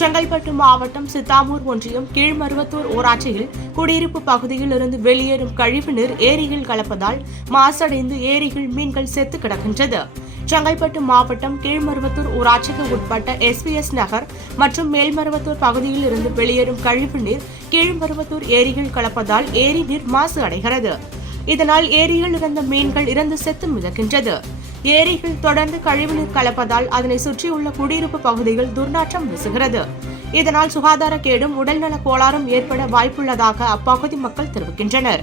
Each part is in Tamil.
செங்கல்பட்டு மாவட்டம் சித்தாமூர் ஒன்றியம் கீழ்மருவத்தூர் ஊராட்சியில் குடியிருப்பு பகுதியில் இருந்து வெளியேறும் கழிவுநீர் ஏரியில் கலப்பதால் மாசடைந்து ஏரியில் மீன்கள் செத்து கிடக்கின்றது. செங்கல்பட்டு மாவட்டம் கீழ்மருவத்தூர் ஊராட்சிக்கு உட்பட்ட எஸ்பிஎஸ் நகர் மற்றும் மேல்மருவத்தூர் பகுதியில் இருந்து வெளியேறும் கழிவுநீர் கீழ்மருவத்தூர் ஏரியில் கலப்பதால் ஏரி நீர் மாசு அடைகிறது. இதனால் ஏரியில் இருந்த மீன்கள் இறந்து செத்து மிதக்கின்றது. ஏரியில் தொடர்ந்து கழிவுநீர் கலப்பதால் அதனை சுற்றியுள்ள குடியிருப்பு பகுதியில் துர்நாற்றம் வீசுகிறது. இதனால் சுகாதார கேடும் உடல்நல கோளாறும் ஏற்பட வாய்ப்புள்ளதாக அப்பகுதி மக்கள் தெரிவிக்கின்றனர்.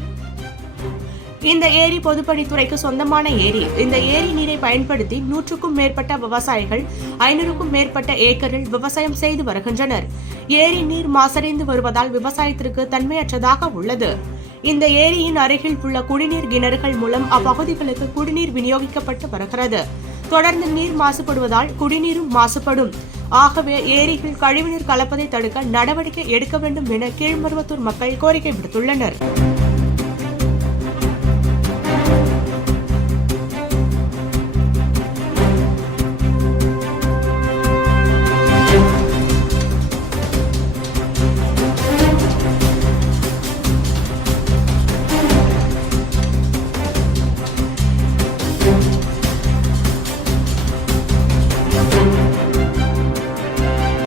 இந்த ஏரி பொதுப்பணித்துறைக்கு சொந்தமான ஏரி. இந்த ஏரி நீரை பயன்படுத்தி 100க்கும் மேற்பட்ட விவசாயிகள் 500க்கும் மேற்பட்ட ஏக்கரில் விவசாயம் செய்து வருகின்றனர். ஏரி நீர் மாசடைந்து வருவதால் விவசாயத்திற்கு தன்மையற்றதாக உள்ளது. இந்த ஏரியின் அருகில் உள்ள குடிநீர் கிணறுகள் மூலம் அப்பகுதிகளுக்கு குடிநீர் விநியோகிக்கப்பட்டு வருகிறது. தொடர்ந்து நீர் மாசுபடுவதால் குடிநீரும் மாசுபடும். ஆகவே ஏரியில் கழிவுநீர் கலப்பதை தடுக்க நடவடிக்கை எடுக்க வேண்டும் என கீழ்மருவத்தூர் மக்கள் கோரிக்கை விடுத்துள்ளனர்.